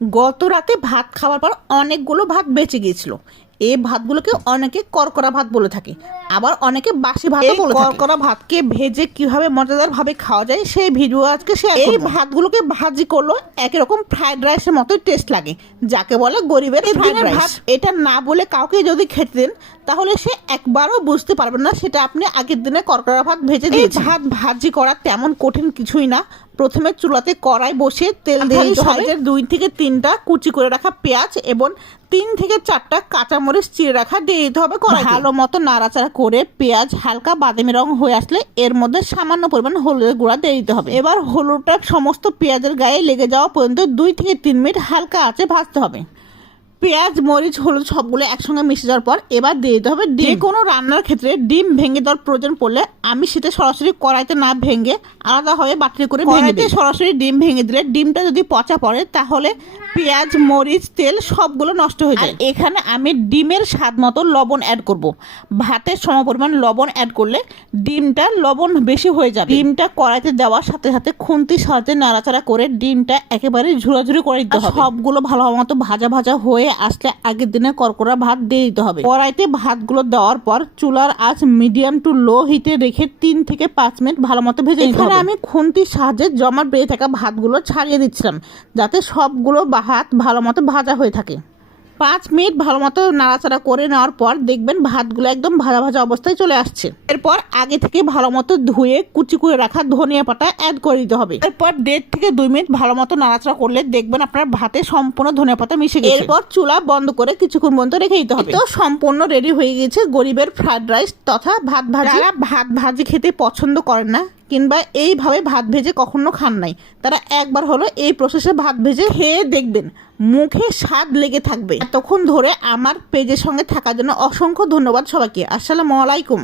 গত রাতে ভাত খাওয়ার পর অনেকগুলো ভাত বেঁচে গিয়েছিল। এই ভাতগুলোকে অনেকে করকরা ভাত বলে থাকে, আবার অনেকে বাসি ভাতও বলে থাকে। করকরা ভাতকে ভেজে কিভাবে মজাদার ভাবে খাওয়া যায় সেই ভিডিও আজকে শেয়ার করব। এই ভাতগুলোকে ভাজি করলো একই রকম ফ্রাইড রাইসের মতোই টেস্ট লাগে, যাকে বলে গরিবের ফ্রাইড রাইস। এটা না বলে কাউকে যদি খেতে দেন তাহলে সে একবারও বুঝতে পারবেন না সেটা আপনি আগের দিনে করকরা ভাত ভেজে দিয়েছেন। ভাত ভাজি করা তেমন কঠিন কিছুই না। প্রথমে চুলাতে কড়াই বসিয়ে তেল দিয়ে দিতে হবে। 2 থেকে 3টা কুচি করে রাখা পেঁয়াজ এবং 3 থেকে 4টা কাঁচামরিচ চিড়ে রাখা দিয়ে দিতে হবে কড়াই। ভালো মতো নাড়াচাড়া করে পেঁয়াজ হালকা বাদামি রং হয়ে আসলে এর মধ্যে সামান্য পরিমাণ হলুদের গুঁড়া দিয়ে দিতে হবে। এবার হলুদটা সমস্ত পেঁয়াজের গায়ে লেগে যাওয়া পর্যন্ত 2 থেকে 3 মিনিট হালকা আঁচে ভাজতে হবে। পেঁয়াজ মরিচ হলুদ সবগুলো একসঙ্গে মিশে যাওয়ার পর এবার দিয়ে দিতে হবে ডিম। কোনো রান্নার ক্ষেত্রে ডিম ভেঙে দেওয়ার প্রয়োজন পড়লে আমি সেটা সরাসরি কড়াইতে না ভেঙে আলাদাভাবে বাটি করে ভেঙে দিই। সরাসরি ডিম ভেঙে দিলে ডিমটা যদি পচা পড়ে তাহলে পেঁয়াজ মরিচ তেল সবগুলো নষ্ট হয়ে যায়। এখানে আমি ডিমের স্বাদ মতো লবণ অ্যাড করব। ভাতের সমপরিমাণ লবণ অ্যাড করলে ডিমটা লবণ বেশি হয়ে যাবে। ডিমটা কড়াইতে দেওয়ার সাথে সাথে খুন্তির সাথে নাড়াচাড়া করে ডিমটা একেবারে ঝুরাঝুরি করে দিতে হবে। সবগুলো ভালো মতো ভাজা ভাজা হয়ে আসলে আগের দিনে করকরা ভাত দিয়ে দিতে হবে। কড়াইতে ভাতগুলো দেওয়ার পর চুলার আঁচ মিডিয়াম টু লো হিটে রেখে 3 থেকে 5 মিনিট ভালো মতো ভেজে নিতে হবে। আমি খুন্তির সাহায্যে জমাট বেঁধে থাকা ভাতগুলো ছাড়িয়ে দিচ্ছিলাম যাতে সবগুলো ভাত ভালো মতো ভাজা হয়ে থাকে। 5 মিনিট ভালো মতো নাড়াচাড়া করে নেওয়ার পর দেখবেন ভাতগুলো একদম ভাজা ভাজা অবস্থায় চলে আসছে। এরপর আগে থেকে ভালো মতো ধুয়ে কুচি করে রাখা ধনিয়া পাতা অ্যাড করে দিতে হবে। এরপর 1.5 থেকে 2 মিনিট ভালো মতো নাড়াচাড়া করলে দেখবেন আপনার ভাতে সম্পূর্ণ ধনিয়া পাতা মিশে গেছে। এরপর চুলা বন্ধ করে কিছুক্ষণ পর্যন্ত রেখে দিতে হবে। তো সম্পূর্ণ রেডি হয়ে গেছে গরিবের ফ্রাইড রাইস তথা ভাত ভাজি। যারা ভাত ভাজি খেতে পছন্দ করেন না কিংবা এইভাবে ভাত ভেজে কখনো খান নাই, তারা একবার হলো এই প্রসেসে ভাত ভেজে খেয়ে দেখবেন, মুখে স্বাদ লেগে থাকবে। এতক্ষণ ধরে আমার পেজের সঙ্গে থাকার জন্য অসংখ্য ধন্যবাদ সবাইকে। আসসালামু আলাইকুম।